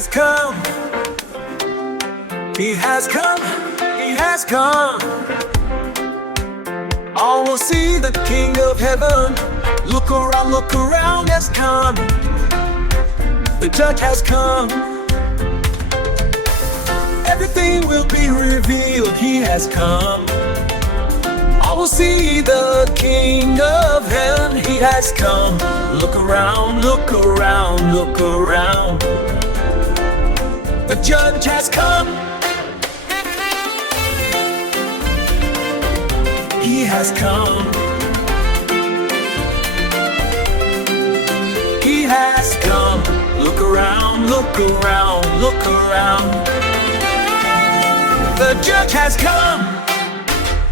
has come. He has come. He has come. All will see the King of Heaven. Look around, has come. The Judge has come. Everything will be revealed. He has come. All will see the King of Heaven. He has come. Look around, look around, look around. The Judge has come. He has come. He has come. Look around, look around, look around. The Judge has come.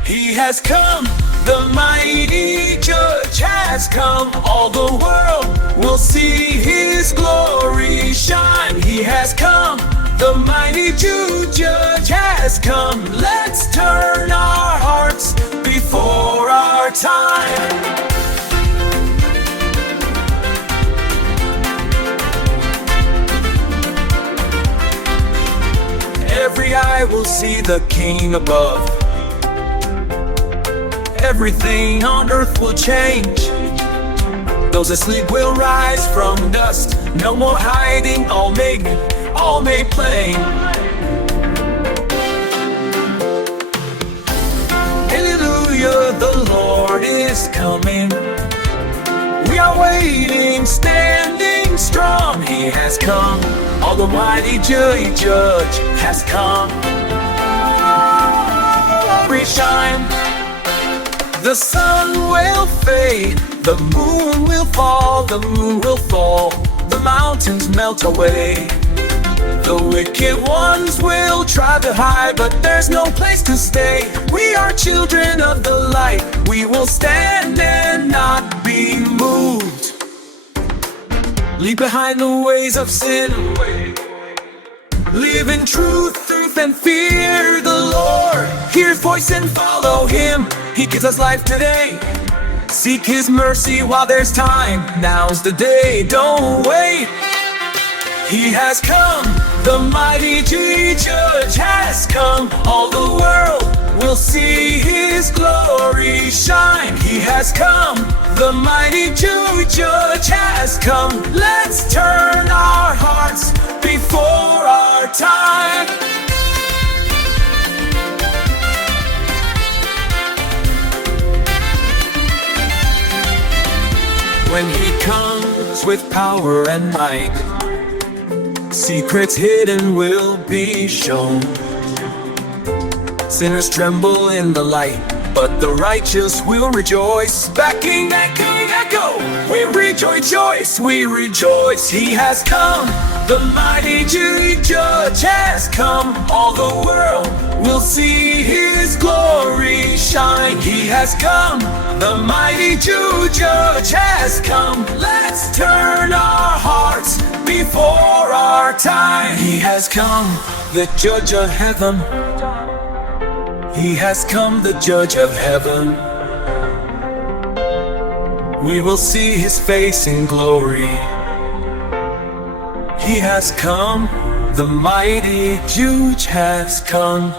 He has come. The mighty Judge has come. All the world will see His glory shine. He has come. The mighty Judge has come. Let's turn our hearts before our time. Every eye will see the King above. Everything on earth will change. Those asleep will rise from dust. No more hiding, all made plain. Hallelujah, the Lord is coming. We are waiting, standing strong. He has come. All the mighty Judge has come. Glory shine. The sun will fade, the moon will fall, the moon will fall, the mountains melt away. The wicked ones will try to hide, but there's no place to stay. We are children of the light. We will stand and not be moved. Leave behind the ways of sin. Live in truth and fear the Lord. Hear His voice and follow Him. He gives us life today. Seek His mercy while there's time. Now's the day, don't wait. He has come. The mighty Judge has come. All the world will see His glory shine. He has come. The mighty Judge has come. Let's turn our hearts before our time. When He comes with power and might, secrets hidden will be shown. Sinners tremble in the light, but the righteous will rejoice. Backing that King echo, we rejoice, we rejoice. He has come. The mighty Judge has come. All the world will see His glory shine. He has come. The mighty Judge has come. Let's turn our hearts before our time. He has come, the Judge of Heaven. He has come, the Judge of Heaven. We will see His face in glory. He has come, the mighty Judge has come.